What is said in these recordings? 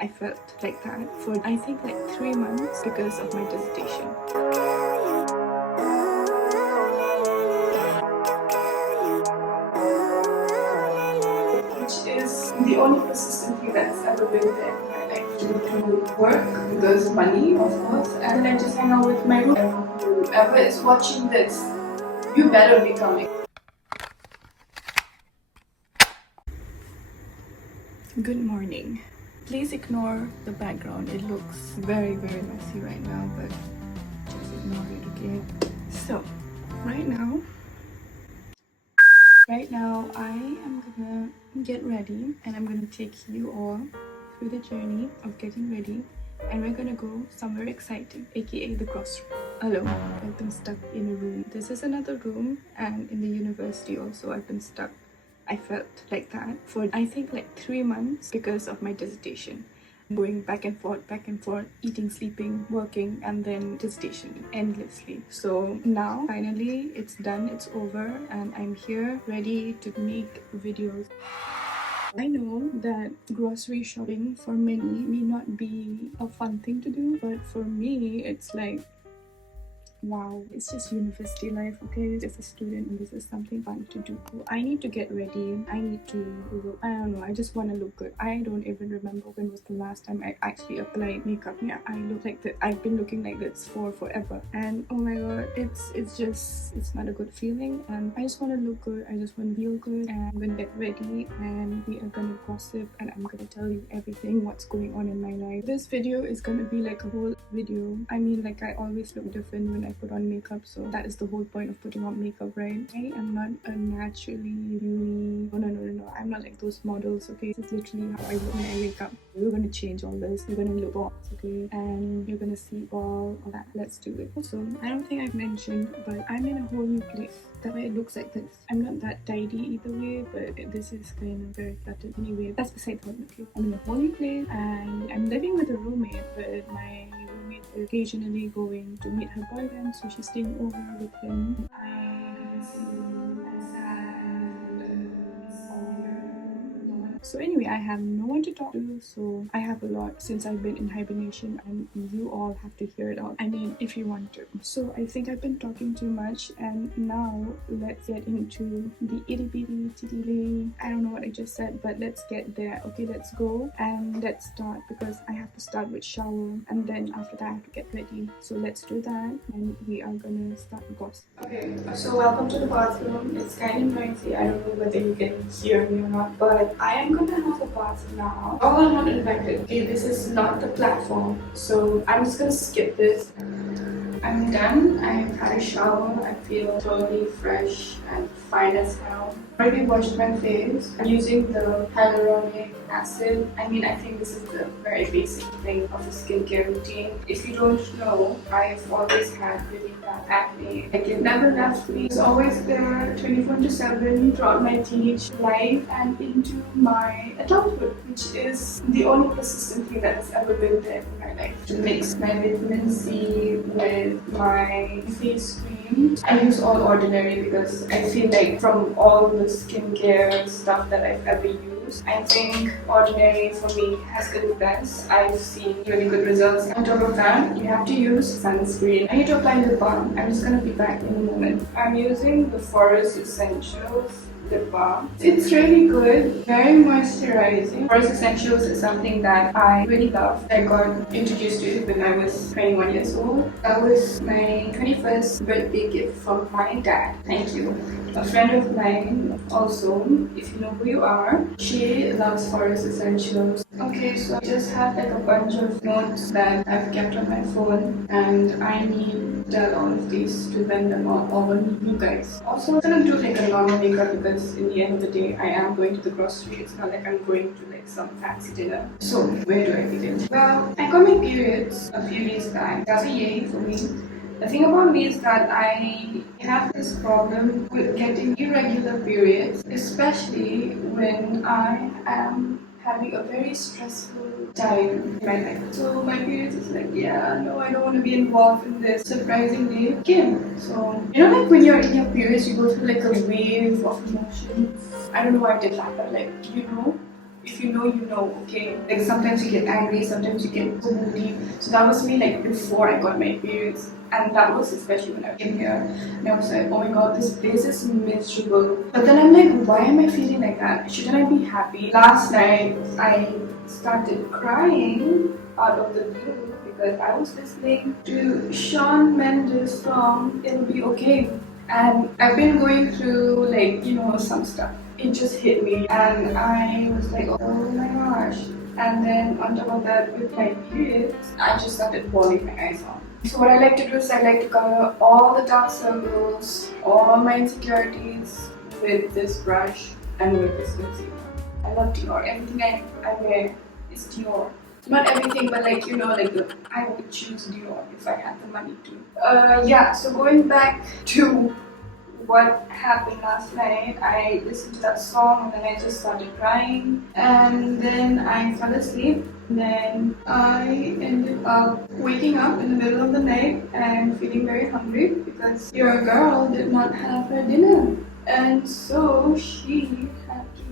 I felt like that for I think like 3 months because of my dissertation. Which is the only persistent thing that's ever been there in my life. To work because money, of course, and then just hang out with my roommate. Whoever is watching this, you better be coming. Good morning. Please ignore the background. It looks very messy right now, but just ignore it, okay? So, right now I am gonna get ready and I'm gonna take you all through the journey of getting ready, and we're gonna go somewhere exciting, aka the grocery. Alone. I've been stuck in a room. This is another room, and in the university also I've been stuck. I felt like that for I think like 3 months because of my dissertation. Going back and forth, eating, sleeping, working, and then dissertation endlessly. So now finally it's done, it's over, and I'm here ready to make videos. I know that grocery shopping for many may not be a fun thing to do, but for me it's like, wow, it's just university life, okay? As a student, and this is something fun to do. I need to get ready. I need to look, I don't know, I just want to look good. I don't even remember when was the last time I actually applied makeup. Yeah, I look like that. I've been looking like this for forever, and oh my god, it's not a good feeling, and I just want to look good. I just want to feel good, and I'm gonna get ready and we are gonna gossip, and I'm gonna tell you everything what's going on in my life. This video is gonna be like a whole video. I mean, like, I always look different when I put on makeup, so that is the whole point of putting on makeup, right? I am not a naturally beauty. No, I'm not like those models, okay? This is literally how I look when I wake up. We're gonna change all this. We're gonna look all, okay? And you're gonna see all of that. Let's do it. Also, I don't think I've mentioned, but I'm in a whole new place. That way it looks like this. I'm not that tidy either way, but this is kind of very cluttered anyway. That's beside the point, okay? I'm in a whole new place and I'm living with a roommate, but my roommate is occasionally going to meet her boyfriend, so she's staying over with him. I haven't seen him. I'm sad and it's all here. So anyway, I have no one to talk to, so I have a lot since I've been in hibernation, and you all have to hear it out. I mean, if you want to. So I think I've been talking too much, and now let's get into the itty bitty titty. I don't know what I just said, but let's get there. Okay, let's go and let's start, because I have to start with shower, and then after that I have to get ready. So let's do that, and we are gonna start the gossip. Okay, so welcome to the bathroom. It's kind of noisy. I don't know whether you can hear me or not, but I am gonna have a bath now. Oh, I'm not invited. Okay, this is not the platform, so I'm just gonna skip this. I'm done. I've had a shower. I feel totally fresh and fine as hell. I already washed my face. I'm using the hyaluronic acid. I mean, I think this is the very basic thing of a skincare routine. If you don't know, I've always had really bad acne. Like, it never left me. It's always there 24/7 throughout my teenage life and into my adulthood, which is the only persistent thing that's ever been there in my life. To mix my vitamin C with my face cream, I use all ordinary because I feel like from all the skincare stuff that I've ever used, I think ordinary for me has been the best. I've seen really good results. On top of that, you have to use sunscreen. I need to apply lip balm. I'm just gonna be back in a moment. I'm using the Forest Essentials lip balm. It's really good, very moisturizing. Forest Essentials is something that I really love. I got introduced to it when I was 21 years old. That was my 21st birthday gift from my dad. Thank you. A friend of mine also, if you know who you are, she loves Forest Essentials. Okay, so I just have like a bunch of notes that I've kept on my phone, and I need all of these to vent them all over you guys. Also, I'm gonna do like a normal makeup because in the end of the day, I am going to the grocery. It's not like I'm going to like some fancy dinner. So, where do I begin? Well, I got my periods a few days back. That's a yay for me. The thing about me is that I have this problem with getting irregular periods, especially when I am having a very stressful time in my life. So my periods is like, yeah, no, I don't want to be involved in this. Surprisingly, it came. So, you know, like when you're in your periods, you go through like a wave of emotions. I don't know why it did that, but like, you know, if you know, you know, okay? Like sometimes you get angry, sometimes you get moody. So that was me like before I got my periods. And that was especially when I came here. And I was like, oh my god, this place is miserable. But then I'm like, why am I feeling like that? Shouldn't I be happy? Last night, I started crying out of the blue because I was listening to Shawn Mendes' song, It'll Be Okay. And I've been going through like, you know, some stuff. It just hit me and I was like, oh my gosh. And then on top of that, with my periods, I just started bawling my eyes out. So what I like to do is I like to cover all the dark circles, all my insecurities with this brush and with this concealer. I love Dior. Everything I wear is Dior. Not everything, but like, you know, like I would choose Dior if I had the money to. Yeah, so going back to what happened last night, I listened to that song and then I just started crying and then I fell asleep. Then I ended up waking up in the middle of the night and feeling very hungry because your girl did not have her dinner. And so she had to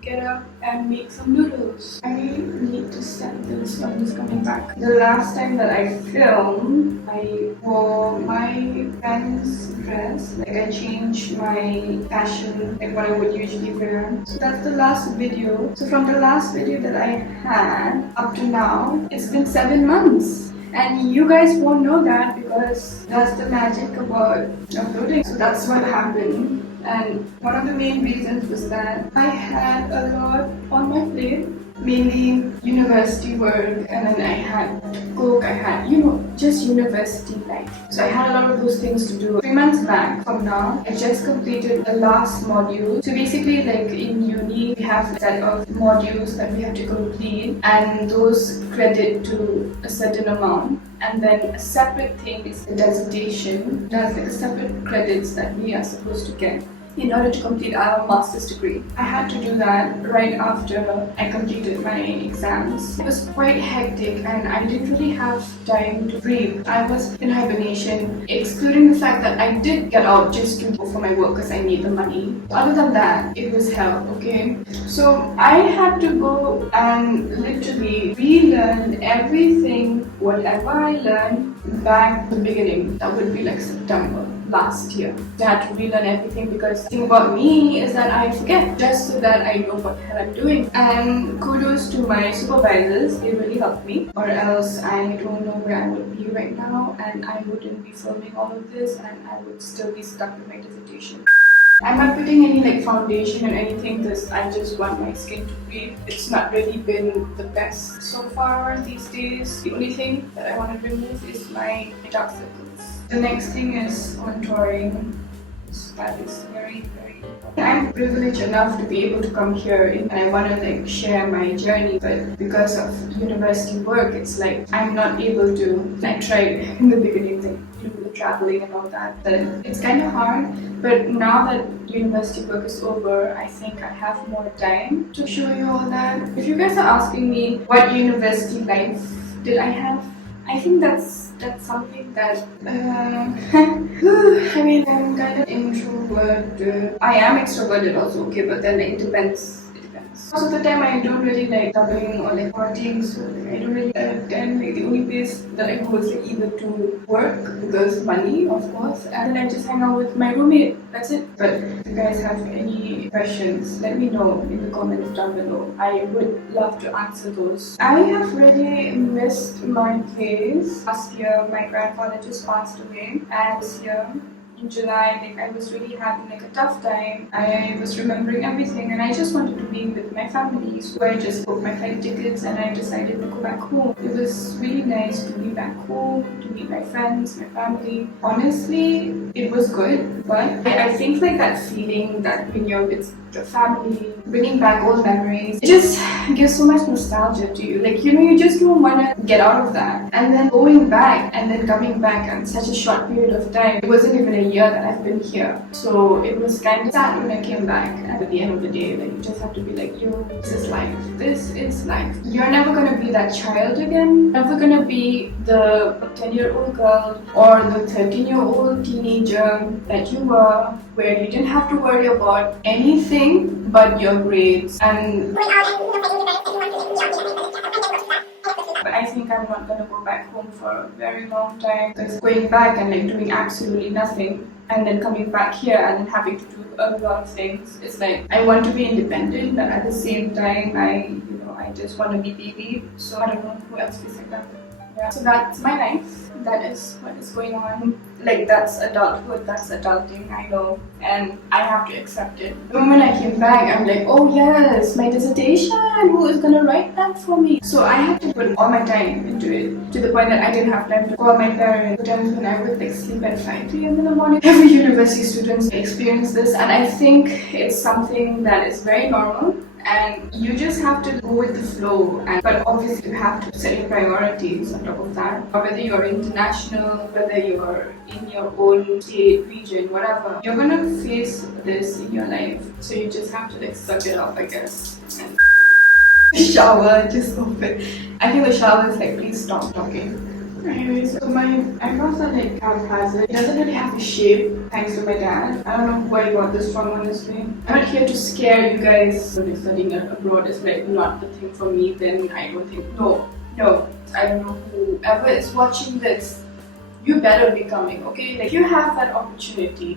get up and make some noodles. I need to set this when he's coming back. The last time that I filmed, I wore my friend's dress. Like I changed my fashion, like what I would usually wear. So that's the last video. So from the last video that I had up to now, it's been 7 months. And you guys won't know that because that's the magic about uploading. So that's what happened. And one of the main reasons was that I had a lot on my plate, mainly university work, and then I had to cook, I had, you know, just university life. So I had a lot of those things to do. 3 months back from now, I just completed the last module. So basically, like in uni, we have a set of modules that we have to complete, and those credit to a certain amount. And then a separate thing is the dissertation. That's like a separate credits that we are supposed to get in order to complete our master's degree. I had to do that right after I completed my exams. It was quite hectic and I didn't really have time to breathe. I was in hibernation, excluding the fact that I did get out just to go for my work because I need the money. Other than that, it was hell, okay? So I had to go and literally relearn everything, whatever I learned back in the beginning. That would be like September last year. I had to relearn everything because the thing about me is that I forget just so that I know what the hell I'm doing. And kudos to my supervisors, they really helped me, or else I don't know where I would be right now and I wouldn't be filming all of this and I would still be stuck with my dissertation. I'm not putting any like foundation or anything because I just want my skin to breathe. It's not really been the best so far these days. The only thing that I want to remove is my dark circles. The next thing is contouring. That is very, very important. I'm privileged enough to be able to come here and I want to like share my journey, but because of university work, it's like I'm not able to. I tried in the beginning, like do the traveling and all that, but it's kind of hard. But now that university work is over, I think I have more time to show you all that. If you guys are asking me what university life did I have, I think that's something that I mean, I'm kind of introverted. I am extroverted also, okay, but then it depends. Most of the time I don't really like traveling or like partying, so like, I don't really attend. Like the only place that I go is like either to work because money, of course, and then I just hang out with my roommate. That's it. But if you guys have any questions, let me know in the comments down below. I would love to answer those. I have really missed my place. Last year, my grandfather just passed away, and this year, in July, like I was really having like a tough time. I was remembering everything and I just wanted to be with my family. So I just booked my flight tickets and I decided to go back home. It was really nice to be back home, to meet my friends, my family. Honestly, it was good, but I think like that feeling that when you're with your family, bringing back old memories, it just gives so much nostalgia to you. Like, you know, you just don't want to get out of that. And then going back and then coming back in such a short period of time. It wasn't even a year that I've been here. So it was kind of sad when I came back. And at the end of the day, like, you just have to be like, yo, this is life. This is life. You're never going to be that child again. Never going to be the 10-year-old girl or the 13-year-old teenager that you were where you didn't have to worry about anything but your grades and but I think I'm not gonna go back home for a very long time, because going back and like doing absolutely nothing and then coming back here and then having to do a lot of things, it's like I want to be independent, but at the same time I just want to be baby. So I don't know who else is like that. Yeah. So that's my life. That is what is going on. Like, that's adulthood, that's adulting, I know, and I have to accept it. The moment I came back, I'm like, oh yes, my dissertation, who is gonna write that for me? So I had to put all my time into it, to the point that I didn't have time to call my parents. Times when I would like sleep at 5 p.m. in the morning. Every university students experience this, and I think it's something that is very normal. And you just have to go with the flow, but obviously you have to set your priorities on top of that. Whether you're international, whether you're in your own state, region, whatever, you're gonna face this in your life. So you just have to like suck it up, I guess. And shower, just open. I think the shower is like, please stop talking. Anyway, so my eyebrows are like haphazard. It doesn't really have a shape, thanks to my dad. I don't know where I got this from, honestly. I'm not here to scare you guys. So studying abroad is like not the thing for me, then I don't think, no. I don't know whoever is watching this, you better be coming, okay? Like, you have that opportunity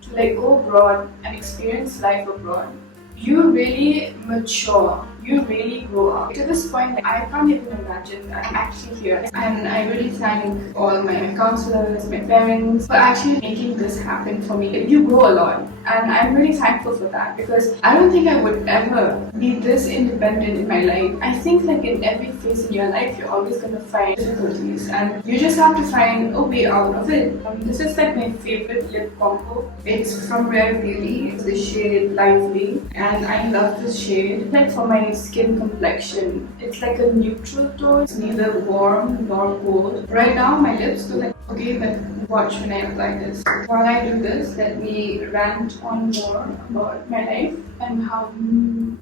to like go abroad and experience life abroad. You really mature, you really grow up. To this point, like, I can't even imagine that I'm actually here. And I really thank all my counselors, my parents for actually making this happen for me. Like, you grow a lot, and I'm really thankful for that, because I don't think I would ever be this independent in my life. I think like in every phase in your life, you're always going to find difficulties, and you just have to find a way out of it. This is like my favorite lip combo. It's from Rare Beauty. It's the shade Lively, and I love this shade. Like, for my skin complexion, it's like a neutral tone. It's neither warm nor cold. Right now my lips look like okay, but watch when I apply this. While I do this, let me rant on more about my life and how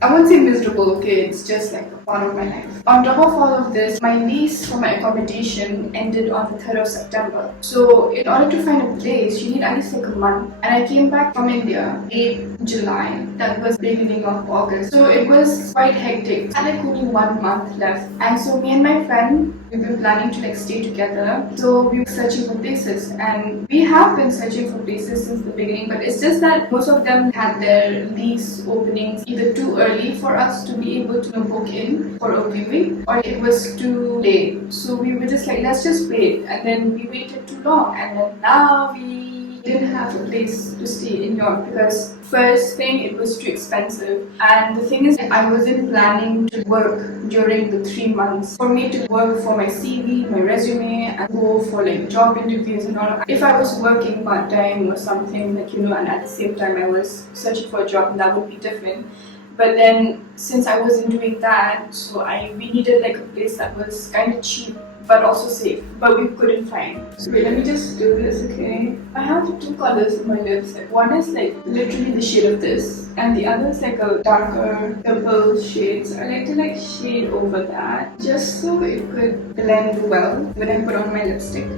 I won't say miserable, okay, it's just like a part of my life. On top of all of this, my lease for my accommodation ended on the 3rd of September. So in order to find a place, you need at least like a month. And I came back from India 8 July. That was beginning of August. So it was quite hectic. I had like only 1 month left. And so me and my friend, we've been planning to like stay together. So we were searching for places, and we have been searching for places since the beginning, but it's just that most of them had their lease openings either too early for us to be able to book in for a viewing, or it was too late. So we were just like, let's just wait, and then we waited too long, and then now we didn't have a place to stay in York, because first thing, it was too expensive, and the thing is, I wasn't planning to work during the 3 months. For me to work for my CV, my resume, and go for like job interviews and all. If I was working part-time or something, like, and at the same time I was searching for a job, that would be different. But then, since I wasn't doing that, so we needed like a place that was kind of cheap but also safe, but we couldn't find. So wait, let me just do this, okay? I have 2 colors in my lips. Like, one is like literally the shade of this, and the other is like a darker purple shade. So I like to like shade over that, just so it could blend well when I put on my lipstick.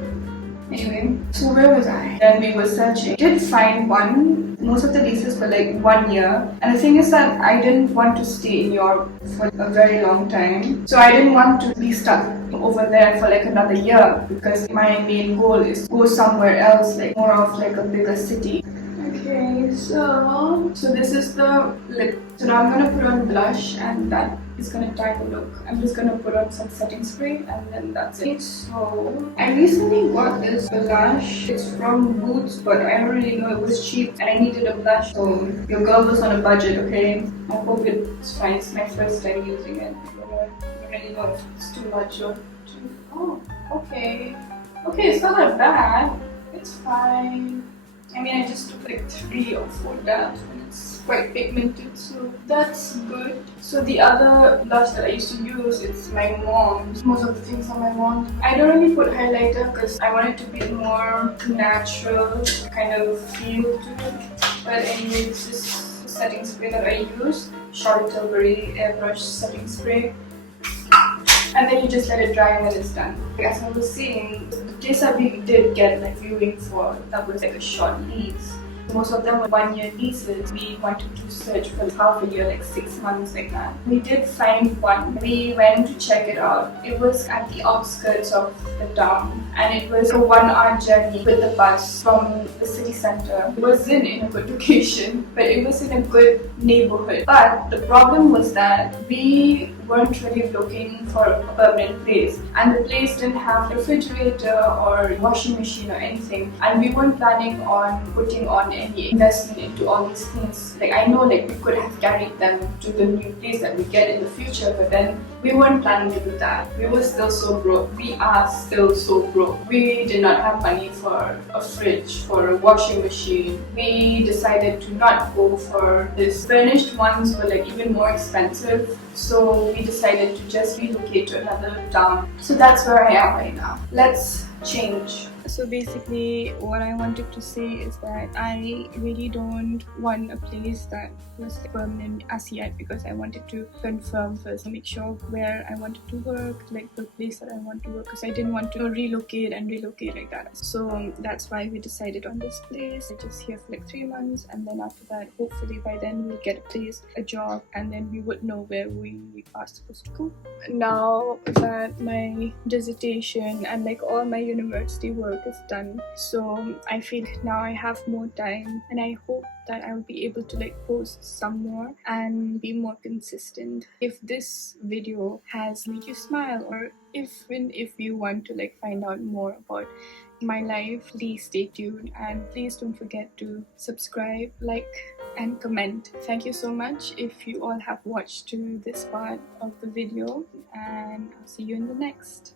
Anyway, so where was I? Then we were searching. Did find one. Most of the leases were like 1 year. And the thing is that I didn't want to stay in Europe for a very long time. So I didn't want to be stuck over there for like another year, because my main goal is to go somewhere else, like more of like a bigger city. Okay, so this is the lip. So now I'm gonna put on blush, and that is gonna tie the look. I'm just gonna put on some setting spray, and then that's it. So I recently got this blush. It's from Boots, but I don't really know, it was cheap and I needed a blush. So your girl was on a budget, okay? I hope it's fine. It's my first time using it. I don't really know if it's too much or too. Oh, okay. Okay, it's not that bad. It's fine. I mean, I just took like 3 or 4 dabs, and it's quite pigmented, so that's good. So the other blush that I used to use, it's my mom's. Most of the things are my mom's. I don't really put highlighter because I want it to be more natural kind of feel to it. But anyway, this is the setting spray that I use. Charlotte Tilbury Airbrush Setting Spray. And then you just let it dry and then it's done. As I was saying, the place that we did get like viewing for, that was like a short lease. Most of them were 1-year leases. We wanted to search for half a year, like 6 months like that. We did find one. We went to check it out. It was at the outskirts of the town, and it was a 1-hour journey with the bus from the city center. It wasn't in a good location, but it was in a good neighborhood. But the problem was that we weren't really looking for a permanent place, and the place didn't have a refrigerator or washing machine or anything, and we weren't planning on putting on any investment into all these things. Like, I know like we could have carried them to the new place that we get in the future, but then we weren't planning to do that. We were still so broke. We are still so broke. We did not have money for a fridge, for a washing machine. We decided to not go for this. Furnished ones were like even more expensive, so we decided to just relocate to another town. So that's where I am right now. Let's change. So basically what I wanted to say is that I really don't want a place that was permanent as yet, because I wanted to confirm first, make sure where I wanted to work, like the place that I want to work, because I didn't want to relocate like that. So that's why we decided on this place. We're just here for like 3 months, and then after that, hopefully by then we'll get a place, a job, and then we would know where we are supposed to go. Now that my dissertation and like all my university work is done, so I feel now I have more time, and I hope that I will be able to like post some more and be more consistent. If this video has made you smile, or even if you want to like find out more about my life, please stay tuned, and please don't forget to subscribe, like, and comment. Thank you so much if you all have watched to this part of the video, and I'll see you in the next.